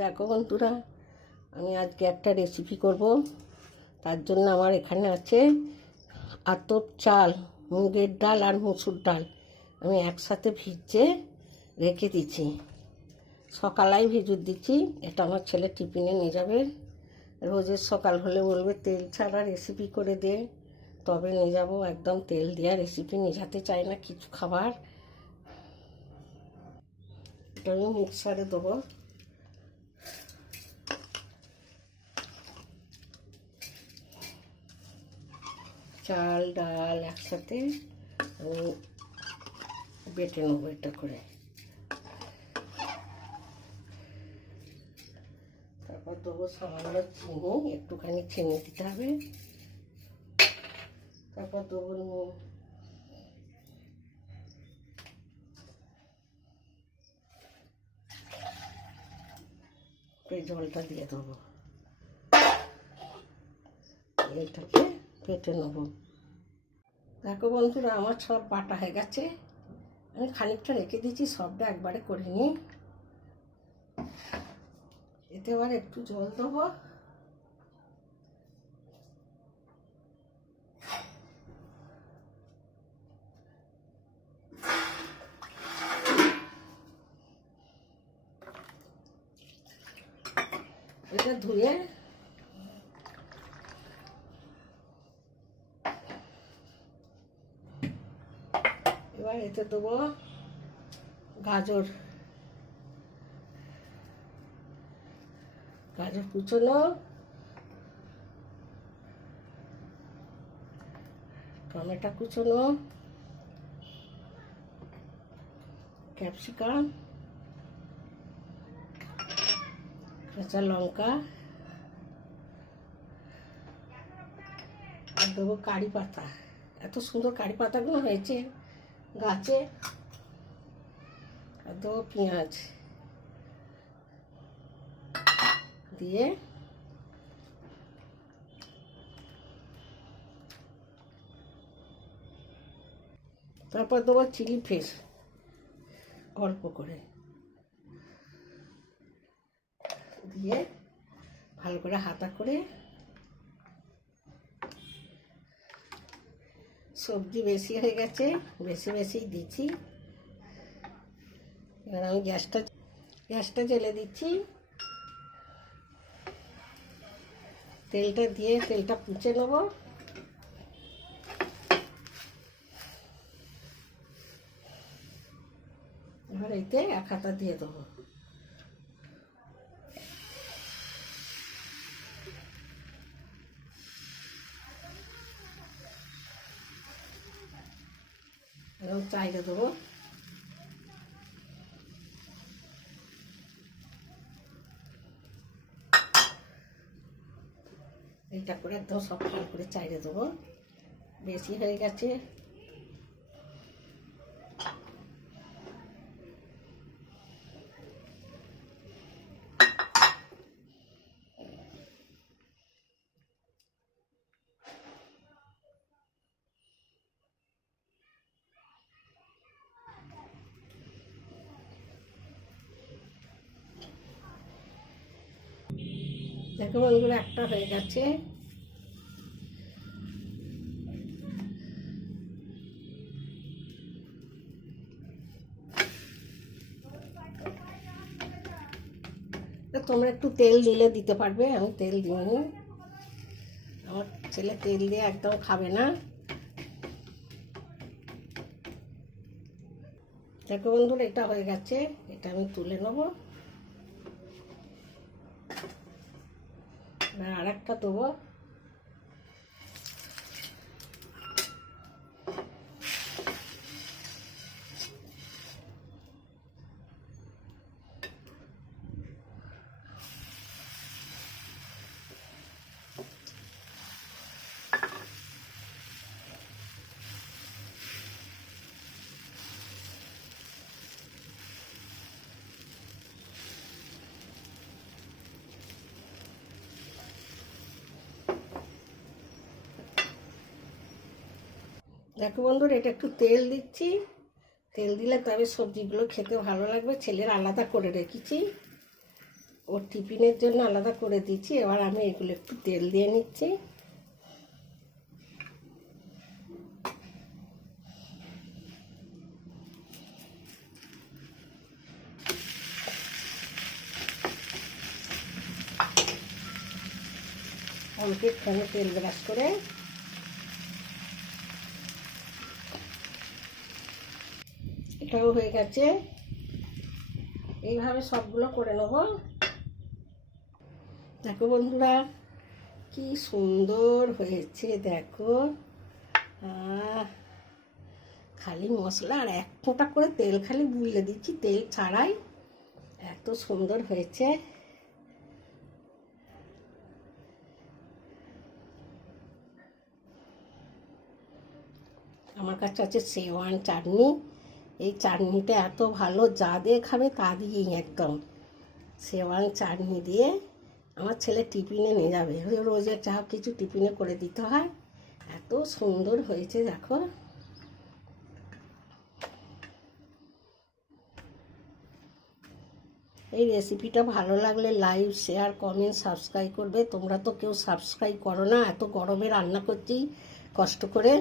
দেখো বন্ধুরা, আমি আজকে একটা রেসিপি করব। তার জন্য আমার এখানে আছে আতপ চাল, মুগের ডাল আর মসুর ডাল আমি একসাথে ভিজিয়ে রেখে দিচ্ছি। সকালেই ভিজুর দিচ্ছি, এটা আমার ছেলে টিফিনে নিয়ে যাবে। রোজের সকাল হলে বলবে তেল ছাড়া রেসিপি করে দে, তবে নিয়ে যাবো। একদম তেল দেওয়া রেসিপি নিয়ে যেতে চাই না কিছু খাবার। এটা আমি মিক্সারে দেবো। চাল ডাল একসাথে আমি বেটে নেবো এটা করে। তারপর দেবো সামান্য চিনি, একটুখানি চিনি দিতে হবে। তারপর দেবো নুন, জলটা দিয়ে দেবো। এইটাকে বেটে নেবো। দেখো বন্ধুরা, আমার সব বাটা হয়ে গেছে। আমি খানিকটা রেখে দিচ্ছি, সবটা একবারে করে নিই। এতে এবার একটু জল দেবো। এটা ধুয়ে এবার এতে দেবো গাজর কুচোনো, টমেটো কুচোনো, ক্যাপসিকাম, কাঁচা লঙ্কা, আর দেবো কারি পাতা। এত সুন্দর কারি পাতাগুলো হয়েছে গাছে। আর দেবো পেঁয়াজ দিয়ে তারপর দেবো চিলি ফ্লেক্স অল্প করে দিয়ে ভালো করে হাতা করে। সবজি বেশি হয়ে গেছে, বেশি বেশি দিচ্ছি। এবার আমি গ্যাসটা জ্বেলে দিচ্ছি। তেলটা দিয়ে তেলটা পুঁছে নেবো। এবার এতে এক হাতা দিয়ে দেবো। এরকম চাইলে দেবো। এইটা করে একদম সব করে চাইলে দেবো। বেশি হয়ে গেছে। দেখো বন্ধুরা, একটা হয়ে গেছে। তোমরা একটু তেল দিলে দিতে পারবে, আমি তেল দিইনি। আমার ছেলে তেল দিয়ে একদম খাবে না। দেখো বন্ধুরা, এটা হয়ে গেছে। এটা আমি তুলে নেবো। আর একটা দেবো। দেখো বন্ধুরা, এটা একটু তেল দিচ্ছি। তেল দিলে তবে সবজিগুলো খেতে ভালো লাগবে। ছেলের আলাদা করে রেখেছি। ওর টিফিনের জন্য আলাদা করে দিচ্ছি। এবার আমি এগুলো একটু তেল দিয়ে নিচ্ছি। অল্প একটু তেল ব্রাশ করে এটাও হয়ে গেছে। এইভাবে সবগুলো করে নেব। দেখো বন্ধুরা কি সুন্দর হয়েছে, দেখো। খালি মশলা আর এক ফোঁটা করে তেল খালি বুলিয়ে দিচ্ছি, তেল ছাড়াই এত সুন্দর হয়েছে। আমার কাছে আছে সেওয়ান চাটনি। এই চাটনিটা এত ভালো, যা দিয়ে খাবে তা দিয়েই একদম। সেওয়ান চাটনি দিয়ে আমার ছেলে টিফিনে নিয়ে যাবে, রোজের চা কিছু টিফিনে করে দিতে হয়। এত সুন্দর হয়েছে দেখো। এই রেসিপিটা ভালো লাগলে লাইক, শেয়ার, কমেন্ট, সাবস্ক্রাইব করবে। তোমরা তো কেউ সাবস্ক্রাইব করো না। এত গরমে রান্না করছি কষ্ট করে।